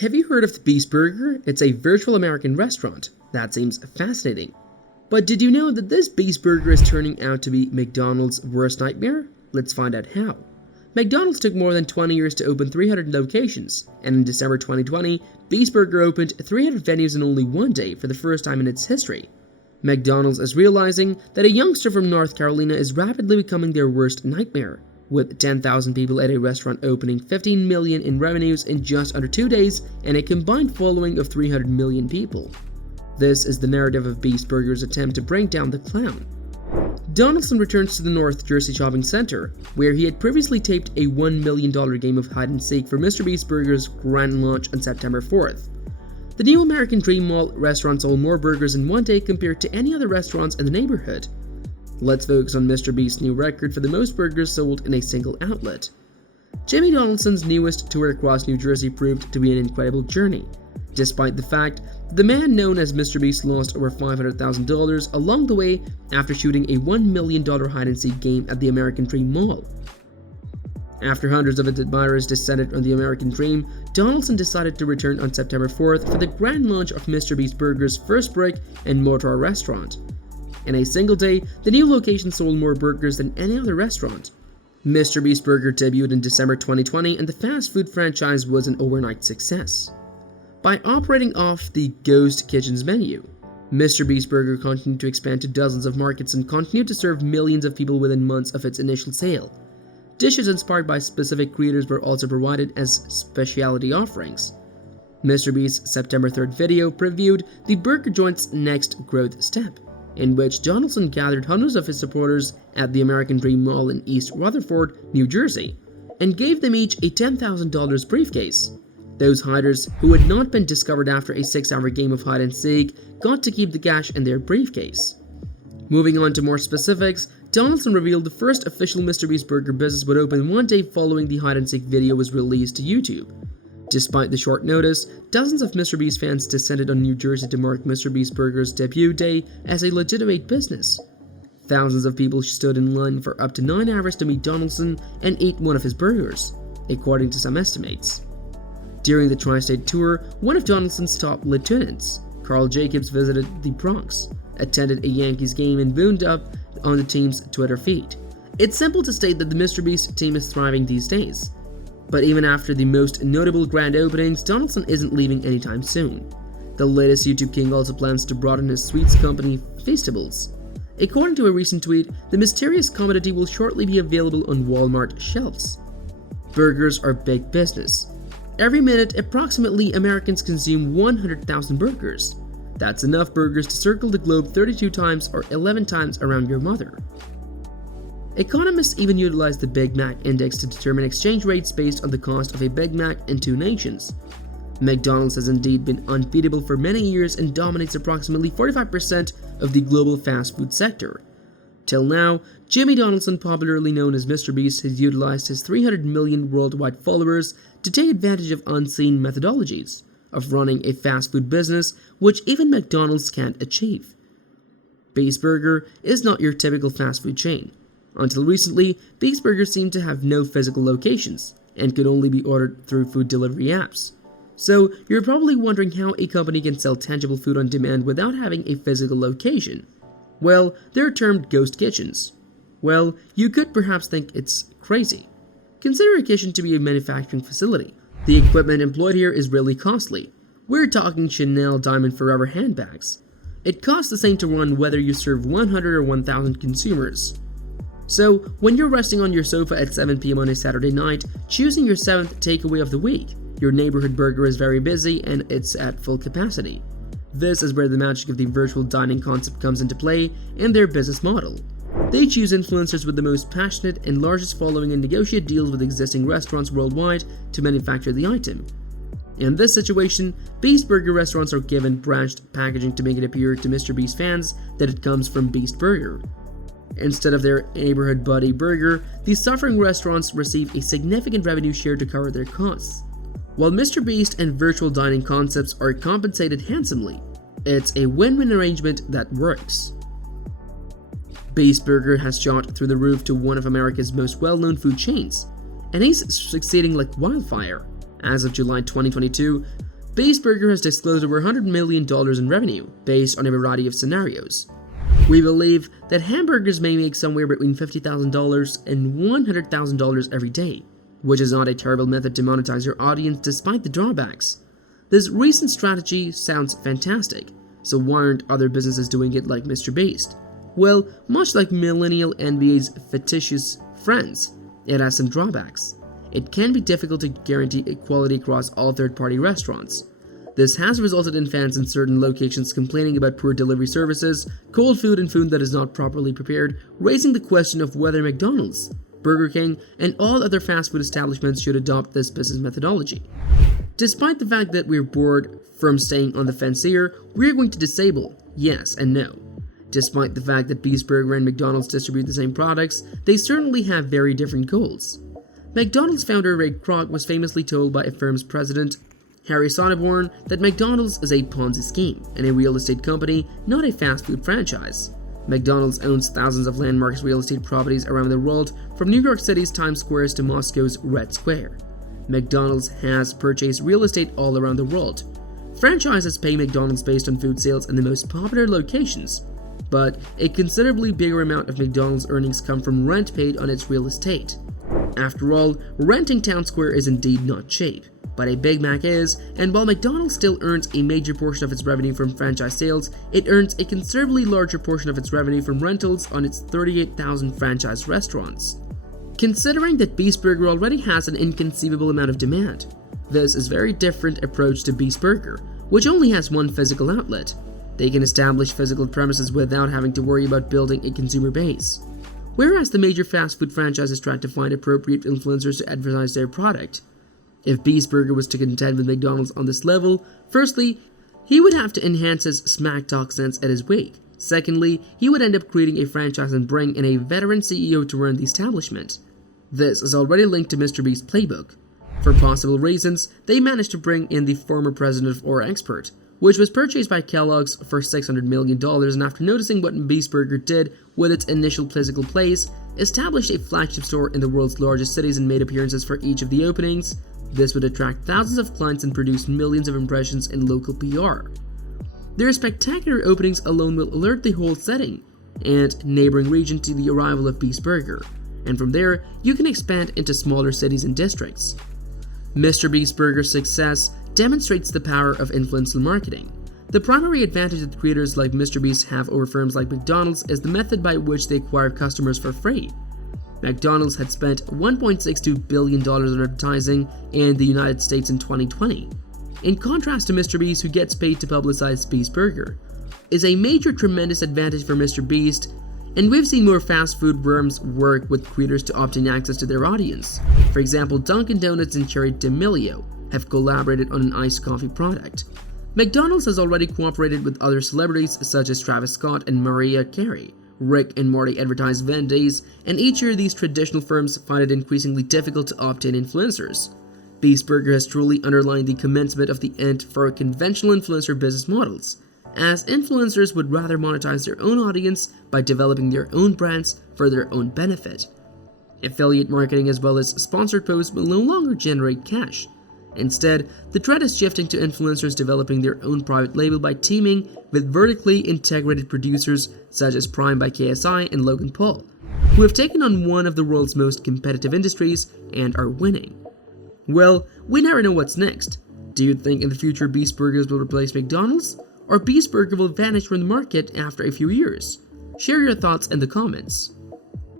Have you heard of the Beast Burger? It's a virtual American restaurant. That seems fascinating. But did you know that this Beast Burger is turning out to be McDonald's worst nightmare? Let's find out how. McDonald's took more than 20 years to open 300 locations, and in December 2020, Beast Burger opened 300 venues in only one day for the first time in its history. McDonald's is realizing that a youngster from North Carolina is rapidly becoming their worst nightmare, with 10,000 people at a restaurant opening $15 million in revenues in just under 2 days and a combined following of 300 million people. This is the narrative of Beast Burger's attempt to bring down the clown. Donaldson returns to the North Jersey shopping center, where he had previously taped a $1 million game of hide-and-seek for Mr. Beast Burger's grand launch on September 4th. The new American Dream Mall restaurant sold more burgers in one day compared to any other restaurants in the neighborhood. Let's focus on Mr. Beast's new record for the most burgers sold in a single outlet. Jimmy Donaldson's newest tour across New Jersey proved to be an incredible journey, despite the fact that the man known as Mr. Beast lost over $500,000 along the way after shooting a $1 million hide-and-seek game at the American Dream Mall. After hundreds of its admirers descended on the American Dream, Donaldson decided to return on September 4th for the grand launch of Mr. Beast Burger's first brick and mortar restaurant. In a single day, the new location sold more burgers than any other restaurant. Mr. Beast Burger debuted in December 2020, and the fast food franchise was an overnight success. By operating off the Ghost Kitchen's menu, Mr. Beast Burger continued to expand to dozens of markets and continued to serve millions of people within months of its initial sale. Dishes inspired by specific creators were also provided as specialty offerings. Mr. Beast's September 3rd video previewed the burger joint's next growth step, in which Donaldson gathered hundreds of his supporters at the American Dream Mall in East Rutherford, New Jersey, and gave them each a $10,000 briefcase. Those hiders who had not been discovered after a 6-hour game of hide-and-seek got to keep the cash in their briefcase. Moving on to more specifics, Donaldson revealed the first official Mr. Beast Burger business would open one day following the hide-and-seek video was released to YouTube. Despite the short notice, dozens of Mr. Beast fans descended on New Jersey to mark Mr. Beast Burger's debut day as a legitimate business. Thousands of people stood in line for up to 9 hours to meet Donaldson and ate one of his burgers, according to some estimates. During the tri-state tour, one of Donaldson's top lieutenants, Carl Jacobs, visited the Bronx, attended a Yankees game, and boomed up on the team's Twitter feed. It's simple to state that the Mr. Beast team is thriving these days. But even after the most notable grand openings, Donaldson isn't leaving anytime soon. The latest YouTube king also plans to broaden his sweets company, Feastables. According to a recent tweet, the mysterious commodity will shortly be available on Walmart shelves. Burgers are big business. Every minute, approximately Americans consume 100,000 burgers. That's enough burgers to circle the globe 32 times or 11 times around your mother. Economists even utilize the Big Mac Index to determine exchange rates based on the cost of a Big Mac in two nations. McDonald's has indeed been unbeatable for many years and dominates approximately 45% of the global fast food sector. Till now, Jimmy Donaldson, popularly known as Mr. Beast, has utilized his 300 million worldwide followers to take advantage of unseen methodologies of running a fast food business which even McDonald's can't achieve. Beast Burger is not your typical fast food chain. Until recently, Beast Burger seemed to have no physical locations and could only be ordered through food delivery apps. So, you're probably wondering how a company can sell tangible food on demand without having a physical location. Well, they're termed ghost kitchens. Well, you could perhaps think it's crazy. Consider a kitchen to be a manufacturing facility. The equipment employed here is really costly. We're talking Chanel Diamond Forever handbags. It costs the same to run whether you serve 100 or 1,000 consumers. So, when you're resting on your sofa at 7 p.m. on a Saturday night, choosing your 7th takeaway of the week, your neighborhood burger is very busy and it's at full capacity. This is where the magic of the virtual dining concept comes into play in their business model. They choose influencers with the most passionate and largest following and negotiate deals with existing restaurants worldwide to manufacture the item. In this situation, Beast Burger restaurants are given branched packaging to make it appear to Mr. Beast fans that it comes from Beast Burger. Instead of their neighborhood buddy burger, these suffering restaurants receive a significant revenue share to cover their costs. While Mr. Beast and virtual dining concepts are compensated handsomely, it's a win-win arrangement that works. Beast Burger has shot through the roof to one of America's most well-known food chains, and he's succeeding like wildfire. As of July 2022, Beast Burger has disclosed over $100 million in revenue based on a variety of scenarios. We believe that hamburgers may make somewhere between $50,000 and $100,000 every day, which is not a terrible method to monetize your audience despite the drawbacks. This recent strategy sounds fantastic, so why aren't other businesses doing it like Mr. Beast? Well, much like millennial NBA's fictitious friends, it has some drawbacks. It can be difficult to guarantee equality across all third-party restaurants. This has resulted in fans in certain locations complaining about poor delivery services, cold food, and food that is not properly prepared, raising the question of whether McDonald's, Burger King, and all other fast food establishments should adopt this business methodology. Despite the fact that we're bored from staying on the fence here, we're going to disable yes and no. Despite the fact that Beast Burger and McDonald's distribute the same products, they certainly have very different goals. McDonald's founder Ray Kroc was famously told by a firm's president, Harry Sonneborn, that McDonald's is a Ponzi scheme and a real estate company, not a fast food franchise. McDonald's owns thousands of landmark real estate properties around the world, from New York City's Times Square to Moscow's Red Square. McDonald's has purchased real estate all around the world. Franchises pay McDonald's based on food sales in the most popular locations, but a considerably bigger amount of McDonald's earnings come from rent paid on its real estate. After all, renting Town Square is indeed not cheap, but a Big Mac is, and while McDonald's still earns a major portion of its revenue from franchise sales, it earns a considerably larger portion of its revenue from rentals on its 38,000 franchise restaurants. Considering that Beast Burger already has an inconceivable amount of demand, this is a very different approach to Beast Burger, which only has one physical outlet. They can establish physical premises without having to worry about building a consumer base. Whereas the major fast food franchises try to find appropriate influencers to advertise their product. If Beast Burger was to contend with McDonald's on this level, firstly, he would have to enhance his smack talk sense at his wake. Secondly, he would end up creating a franchise and bring in a veteran CEO to run the establishment. This is already linked to Mr. Beast's playbook. For possible reasons, they managed to bring in the former president of Expert, which was purchased by Kellogg's for $600 million, and after noticing what Beast Burger did with its initial physical place, established a flagship store in the world's largest cities and made appearances for each of the openings. This would attract thousands of clients and produce millions of impressions in local PR. Their spectacular openings alone will alert the whole setting and neighboring region to the arrival of Beast Burger, and from there, you can expand into smaller cities and districts. Mr. Beast Burger's success demonstrates the power of influencer marketing. The primary advantage that creators like Mr. Beast have over firms like McDonald's is the method by which they acquire customers for free. McDonald's had spent $1.62 billion on advertising in the United States in 2020. In contrast to Mr. Beast, who gets paid to publicize Beast Burger, is a major tremendous advantage for Mr. Beast, and we've seen more fast food firms work with creators to obtain access to their audience. For example, Dunkin' Donuts and Cherry D'Amelio have collaborated on an iced coffee product. McDonald's has already cooperated with other celebrities such as Travis Scott and Mariah Carey. Rick and Morty advertise Wendy's, and each year these traditional firms find it increasingly difficult to obtain influencers. Beast Burger has truly underlined the commencement of the end for conventional influencer business models, as influencers would rather monetize their own audience by developing their own brands for their own benefit. Affiliate marketing as well as sponsored posts will no longer generate cash. Instead, the trend is shifting to influencers developing their own private label by teaming with vertically integrated producers such as Prime by KSI and Logan Paul, who have taken on one of the world's most competitive industries and are winning. Well, we never know what's next. Do you think in the future Beast Burgers will replace McDonald's? Or Beast Burger will vanish from the market after a few years? Share your thoughts in the comments.